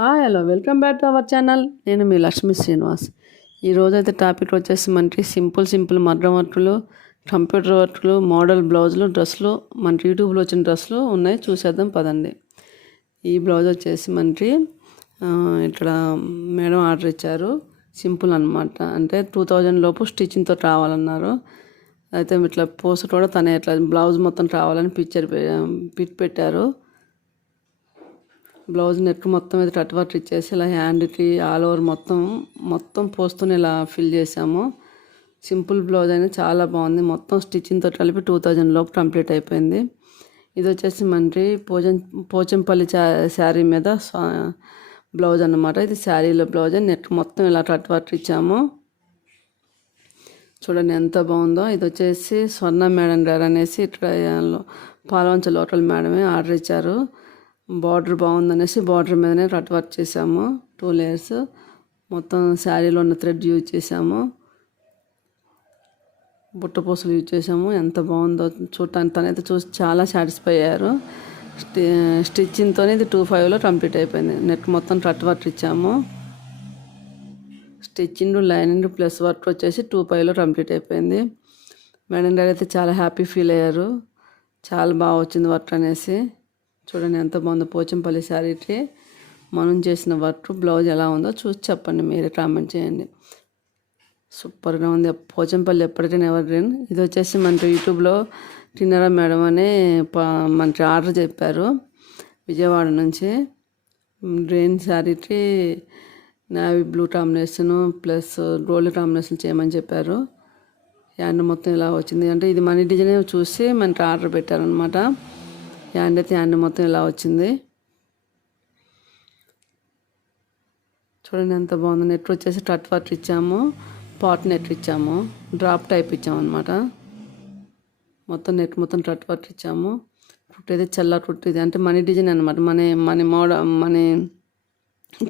Hi hello welcome back to our channel నేను మీ లక్ష్మి శ్రీనివాస్. ఈరోజు అయితే టాపిక్ వచ్చేసి మనకి సింపుల్ సింపుల్ మగ్గం వర్కులు కంప్యూటర్ వర్కులు మోడల్ బ్లౌజులు డ్రెస్సులు మనకి యూట్యూబ్లో వచ్చిన డ్రెస్సులు ఉన్నాయి. చూసేద్దాం పదండి. ఈ బ్లౌజ్ వచ్చేసి మనకి ఇక్కడ మేడం ఆర్డర్ ఇచ్చారు. సింపుల్ అనమాట అంటే టూ థౌజండ్ లోపు స్టిచ్చింగ్తో రావాలన్నారు. అయితే ఇట్లా పోస్ట్ కూడా తనే ఇట్లా బ్లౌజ్ మొత్తం రావాలని పిక్చర్ పిట్ పెట్టారు. బ్లౌజ్ నెక్ మొత్తం అయితే కట్ వర్క్ ఇచ్చేసి ఇలా హ్యాండ్కి ఆల్ ఓవర్ మొత్తం మొత్తం పోస్తూనే ఇలా ఫిల్ చేసాము. సింపుల్ బ్లౌజ్ అయినా చాలా బాగుంది. మొత్తం స్టిచ్చింగ్తో కలిపి టూ థౌజండ్ లోపు కంప్లీట్ అయిపోయింది. ఇది వచ్చేసి మనకి పోచం పోచంపల్లి శారీ మీద బ్లౌజ్ అన్నమాట. ఇది శారీలో బ్లౌజ్ నెట్ మొత్తం ఇలా కట్ వర్క్ ఇచ్చాము. చూడండి ఎంత బాగుందో. ఇది వచ్చేసి స్వర్ణ మేడం గారు అనేసి ఇక్కడ పాలవంచ లోకల్ మేడమే ఆర్డర్ ఇచ్చారు. బార్డర్ బాగుందనేసి బార్డర్ మీదనే కట్ వర్క్ చేసాము టూ లేయర్స్ మొత్తం శారీలో ఉన్న థ్రెడ్ యూజ్ చేసాము బుట్ట పూసలు యూజ్ చేసాము ఎంత బాగుందో చూడటానికి తనైతే చూసి చాలా సాటిస్ఫై అయ్యారు. స్టి స్టిచ్చింగ్తోనే ఇది టూ ఫైవ్లో కంప్లీట్ అయిపోయింది. నెట్ మొత్తం కట్ వర్క్ ఇచ్చాము. స్టిచ్చింగ్ లైనింగ్ ప్లస్ వర్క్ వచ్చేసి టూ ఫైవ్లో కంప్లీట్ అయిపోయింది. మేడం గారు అయితే చాలా హ్యాపీ ఫీల్ అయ్యారు. చాలా బాగా వచ్చింది వర్క్ అనేసి. చూడండి ఎంత బాగుందో పోచంపల్లి శారీకి మనం చేసిన వర్క్ బ్లౌజ్ ఎలా ఉందో చూసి చెప్పండి మీరే కామెంట్ చేయండి. సూపర్గా ఉంది. పోచంపల్లి ఎప్పటికైనా ఎవర్ గ్రీన్ ఇది వచ్చేసి మనకి యూట్యూబ్లో తిన్నరా మేడం అని మనకి ఆర్డర్ చెప్పారు. విజయవాడ నుంచి. గ్రీన్ శారీకి navy blue combination plus gold combination చేయమని చెప్పారు. హ్యాండ్ మొత్తం ఇలా వచ్చింది అంటే ఇది మనీ డిజైన్ చూసి మనకి ఆర్డర్ పెట్టారనమాట హ్యాండ్ అయితే హ్యాండ్ మొత్తం ఇలా వచ్చింది? చూడండి ఎంత బాగుంది. నెట్ వచ్చేసి కట్ వర్క్ ఇచ్చాము పాట్ నెట్ ఇచ్చాము డ్రాప్ టైప్ ఇచ్చాము అనమాట మొత్తం నెట్ మొత్తం కట్ వర్క్ ఇచ్చాము. కుట్టు అయితే చల్ల కుట్టు ఇది. అంటే మనీ డిజైన్ అనమాట మన మన మోడ మన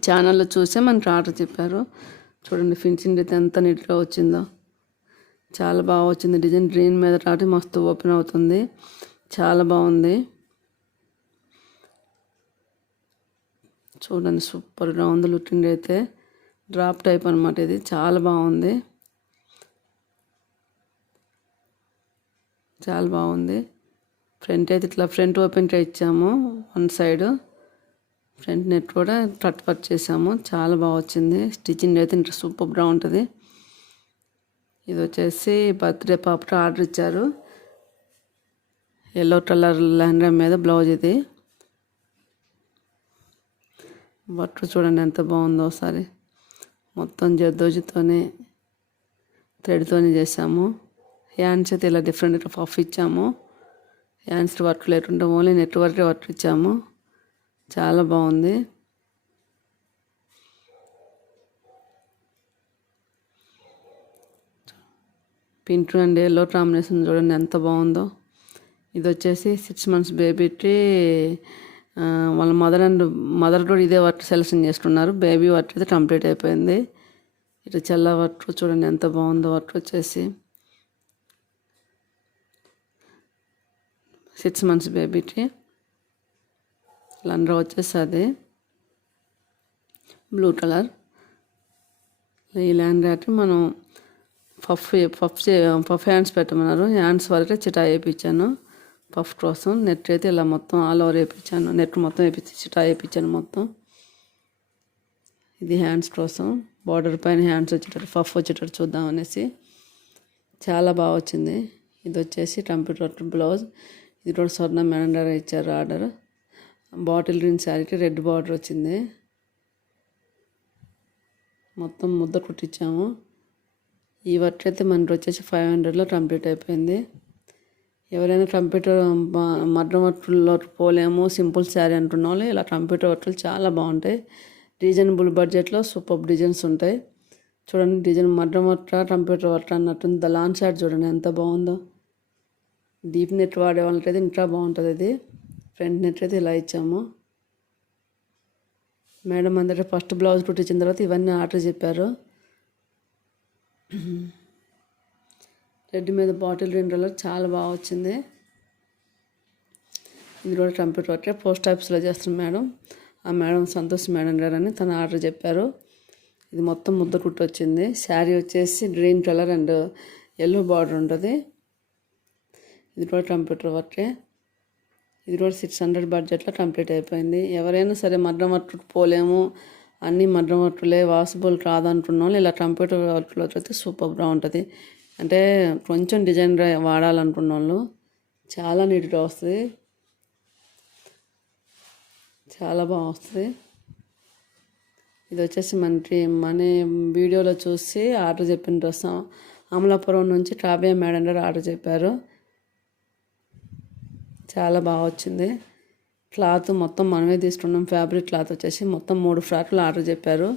ఛానల్లో చూసే మనకి ఆర్డర్ చెప్పారు. చూడండి ఫినిషింగ్ అయితే ఎంత నీట్గా వచ్చిందో. చాలా బాగా వచ్చింది డిజైన్. డ్రెయిన్ మీద రాటి మస్తు ఓపెన్ అవుతుంది. చాలా బాగుంది. చూడండి సూపర్గా ఉంది లుకింగ్ అయితే. డ్రాప్ టైప్ అనమాట ఇది. చాలా బాగుంది. చాలా బాగుంది. ఫ్రంట్ అయితే ఇట్లా ఫ్రంట్ ఓపెన్ ఇచ్చాము. వన్ సైడ్ ఫ్రంట్ నెట్ కూడా కట్ కట్ చేసాము. చాలా బాగా వచ్చింది. స్టిచ్చింగ్ అయితే ఇంకా సూపర్గా ఉంటుంది. ఇది వచ్చేసి బర్త్డే పాపకి ఆర్డర్ ఇచ్చారు. ఎల్లో కలర్ లెహంగా మీద బ్లౌజ్ ఇది. బట్టు చూడండి ఎంత బాగుందో ఒకసారి. మొత్తం జర్దోజుతోనే థ్రెడ్తోనే చేసాము హ్యాండ్స్ అయితే ఇలా డిఫరెంట్ పఫ్ ఇచ్చాము. హ్యాండ్స్ వర్క్ లేకుండా ఓన్లీ నెట్ వర్క్ వర్క్ ఇచ్చాము. చాలా బాగుంది. పింక్ అండ్ ఎల్లో కాంబినేషన్ చూడండి ఎంత బాగుందో. ఇది వచ్చేసి సిక్స్ మంత్స్ బేబీకి వాళ్ళ మదర్ అండ్ మదర్ కూడా ఇదే వర్క్ సెలెక్షన్ చేసుకున్నారు బేబీ వర్క్ అయితే కంప్లీట్ అయిపోయింది. ఇటు చల్ల వర్క్ చూడండి ఎంత బాగుందో వర్క్ వచ్చేసి. సిక్స్ మంత్స్ బేబీకి. లండ్రా వచ్చేసి అది. Blue colour. ఈ ల్యాండ్రాకి మనం పఫ్ పఫ్ పఫ్ హ్యాండ్స్ పెట్టమన్నారు. హ్యాండ్స్ వరకే చిటా వేయించాను. పఫ్ కోసం నెట్ అయితే ఇలా మొత్తం ఆల్ ఓవర్ వేయించాను నెట్ మొత్తం వేయించి టై వేయించాను మొత్తం. ఇది హ్యాండ్స్ కోసం బార్డర్ పైన హ్యాండ్స్ వచ్చేటట్టు పఫ్ వచ్చేటట్టు చూద్దాం అనేసి. చాలా బాగా వచ్చింది. ఇది వచ్చేసి కంప్యూటర్ బ్లౌజ్. ఇది కూడా స్వర్ణ మెనండర్ ఇచ్చారు ఆర్డర్. బాటిల్ గ్రీన్ శారీకి రెడ్ బార్డర్ వచ్చింది. మొత్తం ముద్ద కుట్టించాము. ఈ వర్క్ అయితే మనకి వచ్చేసి ఫైవ్ హండ్రెడ్లో కంప్లీట్ అయిపోయింది. ఎవరైనా కంప్యూటర్ మడ్రం వర్క్లో పోలేము సింపుల్ శారీ అంటున్న వాళ్ళు ఇలా కంప్యూటర్ వర్క్లు చాలా బాగుంటాయి. రీజనబుల్ బడ్జెట్లో సూపర్ డిజైన్స్ ఉంటాయి. చూడండి డిజైన్ మడ్రం వర్క్ కంప్యూటర్ వర్క్ అన్నట్టు ద లాన్ షాట్ చూడండి ఎంత బాగుందో. డీప్ నెట్ వాడే వాళ్ళకైతే ఇంకా బాగుంటుంది ఇది. ఫ్రంట్ నెట్ అయితే ఇలా ఇచ్చాము. మేడం అందరూ ఫస్ట్ బ్లౌజ్ కుట్టించిన తర్వాత ఇవన్నీ ఆర్డర్ చెప్పారు. రెడ్ మీద బాటిల్ రెండు కలర్ చాలా బాగా వచ్చింది. ఇది కూడా కంప్యూటర్ వర్క్ పోస్ట్ ఆఫీస్లో చేస్తున్నాం మేడం. ఆ మేడం సంతోష్ మేడం గారు అని తను ఆర్డర్ చెప్పారు. ఇది మొత్తం ముద్ద కుట్టు వచ్చింది. శారీ వచ్చేసి green colour and yellow border ఉంటుంది. ఇది కూడా కంప్యూటర్ వర్కే ఇది కూడా సిక్స్ హండ్రెడ్ బడ్జెట్లో కంప్లీట్ అయిపోయింది. ఎవరైనా సరే మడ్రం వర్క్ పోలేము. అన్నీ మడ్రం వర్క్లే వాసిబుల్ కాదనుకున్న వాళ్ళు ఇలా కంప్యూటర్ వర్క్లో అయితే సూపర్గా ఉంటుంది అంటే కొంచెం డిజైన్ వాడాలనుకున్న వాళ్ళు చాలా నీట్గా వస్తుంది. చాలా బాగా వస్తుంది. ఇది వచ్చేసి మనకి మన వీడియోలో చూసి ఆర్డర్ చెప్పిన డ్రెస్ అమలాపురం నుంచి కావ్య మేడం గారు ఆర్డర్ చెప్పారు. చాలా బాగా వచ్చింది. క్లాత్ మొత్తం మనమే తీసుకున్నాం. ఫ్యాబ్రిక్ క్లాత్ వచ్చేసి మొత్తం మూడు ఫ్రాక్లు ఆర్డర్ చెప్పారు.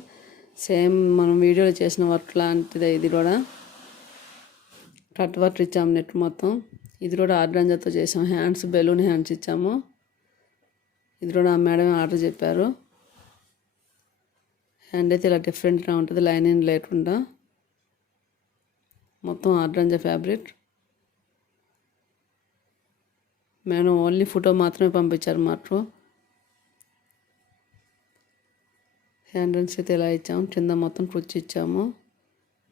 సేమ్ మనం వీడియోలో చేసిన వర్క్ లాంటిదే ఇది కూడా. కట్ వర్క్ ఇచ్చాము నెట్ మొత్తం. ఇది కూడా ఆర్డ్రంజాతో చేసాము. హ్యాండ్స్ బెలూన్ హ్యాండ్స్ ఇచ్చాము. ఇది కూడా ఆ మేడం ఆర్డర్ చెప్పారు. హ్యాండ్ అయితే ఇలా డిఫరెంట్గా ఉంటుంది లైనింగ్ లేకుండా. మొత్తం ఆర్డ్రంజా ఫ్యాబ్రిక్ మేడం ఓన్లీ ఫోటో మాత్రమే పంపించారు మాకు హ్యాండిల్స్ అయితే ఇలా ఇచ్చాము. కింద మొత్తం కుర్చీ ఇచ్చాము.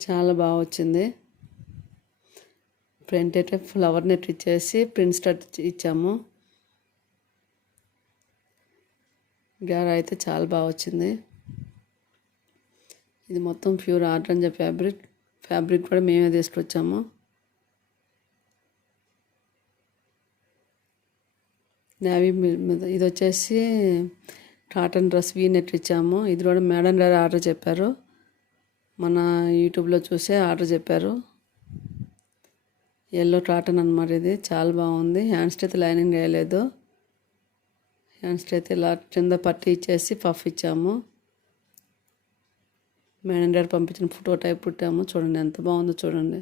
చాలా బాగా వచ్చింది. ప్రింట్ అయితే ఫ్లవర్ నెట్ ఇచ్చేసి ప్రింట్ స్టార్ట్ ఇచ్చాము. గార అయితే చాలా బాగా వచ్చింది. ఇది మొత్తం ప్యూర్ ఆర్డర్ ఆర్డ్రంజా ఫ్యాబ్రిక్ ఫ్యాబ్రిక్ కూడా మేమే తీసుకొచ్చాము. నావీ ఇది వచ్చేసి కాటన్ డ్రెస్ వీ నెట్ ఇచ్చాము. ఇది కూడా మేడం గారు ఆర్డర్ చెప్పారు. మన యూట్యూబ్లో చూసే ఆర్డర్ చెప్పారు. ఎల్లో కాటన్ అనమాట ఇది. చాలా బాగుంది. హ్యాండ్స్ అయితే లైనింగ్ వేయలేదు. హ్యాండ్స్ అయితే ఇలా కింద పట్టి ఇచ్చేసి పఫ్ ఇచ్చాము. మేడం గారు పంపించిన ఫోటో టైప్ పుట్టాము. చూడండి ఎంత బాగుందో చూడండి.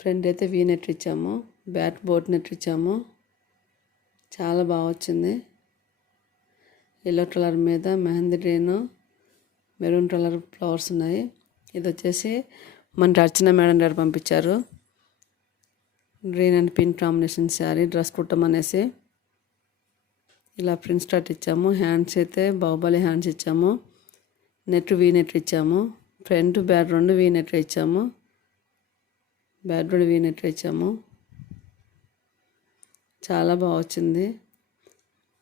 ఫ్రంట్ అయితే వీ నెట్ ఇచ్చాము. బ్యాట్ బోట్ నెట్ ఇచ్చాము. చాలా బాగా వచ్చింది. ఎల్లో కలర్ మీద mehndi green maroon colour flowers ఉన్నాయి. ఇది వచ్చేసి మన రచన మేడం గారు పంపించారు. Green and pink combination sari dress కుట్టమనేసి ఇలా ప్రింట్ స్టార్ట్ ఇచ్చాము. హ్యాండ్స్ అయితే బాహుబలి హ్యాండ్స్ ఇచ్చాము. నెట్ వీ నెట్ ఇచ్చాము. ఫ్రంట్ బ్యాడ్ రెండు వీ నెట్ ఇచ్చాము. బ్యాడ్ రెండు వీ నెట్ ఇచ్చాము. చాలా బాగా వచ్చింది.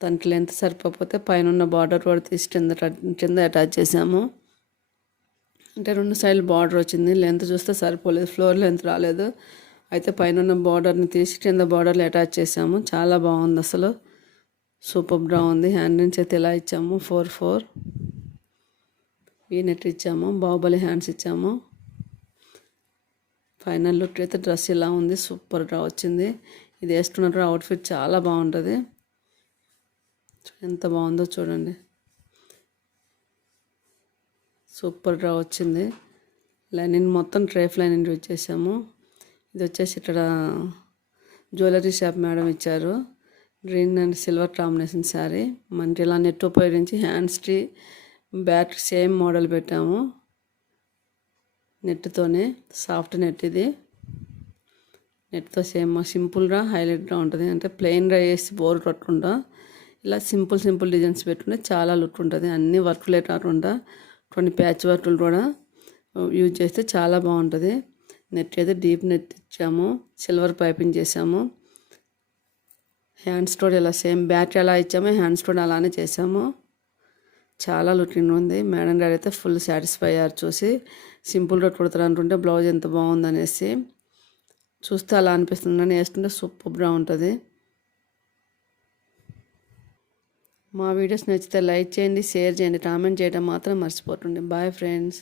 దానికి లెంత్ సరిపోతే పైన ఉన్న బార్డర్ కూడా తీసి కింద కింద అటాచ్ చేసాము. అంటే రెండు సైడ్ బార్డర్ వచ్చింది. లెంత్ చూస్తే సరిపోలేదు. ఫ్లోర్ లెంత్ రాలేదు. అయితే పైన ఉన్న బార్డర్ని తీసి కింద బార్డర్లు అటాచ్ చేసాము చాలా బాగుంది అసలు. సూపర్గా ఉంది. హ్యాండ్ నుంచి అయితే ఇలా ఇచ్చాము. Four four. ఈ నెట్ ఇచ్చాము. బాహుబలి హ్యాండ్స్ ఇచ్చాము. ఫైనల్ లుక్ అయితే డ్రెస్ ఇలా ఉంది. సూపర్గా వచ్చింది. ఇది వేసుకున్నట్టు అవుట్ఫిట్ చాలా బాగుంటుంది. ఎంత బాగుందో చూడండి. సూపర్గా వచ్చింది. లైనింగ్ మొత్తం ట్రేఫ్ లైనింగ్ యూజ్ చేసాము ఇది వచ్చేసి ఇక్కడ జ్యువెలరీ షాప్ మేడం ఇచ్చారు. Green and silver combination sari. మనకి ఇలా నెట్ ఉపయోగించి హ్యాండ్స్కి బ్యాక్ సేమ్ మోడల్ పెట్టాము. నెట్తోనే సాఫ్ట్ నెట్ ఇది. నెట్తో సేమ్ సింపుల్గా హైలైట్గా ఉంటుంది. అంటే ప్లెయిన్గా వేసి బోర్ కొట్టకుండా ఇలా సింపుల్ సింపుల్ డిజైన్స్ పెట్టుకుంటే చాలా లుక్ ఉంటుంది. అన్ని వర్క్లే కాకుండా కొన్ని ప్యాచ్ వర్క్లు కూడా యూజ్ చేస్తే చాలా బాగుంటుంది. నెట్ అయితే డీప్ నెట్ ఇచ్చాము సిల్వర్ పైపింగ్ చేసాము హ్యాండ్ కూడా ఇలా సేమ్ బ్యాట్ ఎలా ఇచ్చామో హ్యాండ్ కూడా అలానే చేసాము చాలా లుకింగ్ ఉంది. మేడం గారు అయితే ఫుల్ సాటిస్ఫై అయ్యారు చూసి. సింపుల్గా కుడతారు అనుకుంటే బ్లౌజ్ ఎంత బాగుందనేసి చూస్తే అలా అనిపిస్తుంది. కానీ వేసుకుంటే సూపర్గా ఉంటుంది. మా వీడియోస్ నచ్చితే లైక్ చేయండి షేర్ చేయండి కామెంట్ చేయడం మాత్రం మర్చిపోతుండే బాయ్ ఫ్రెండ్స్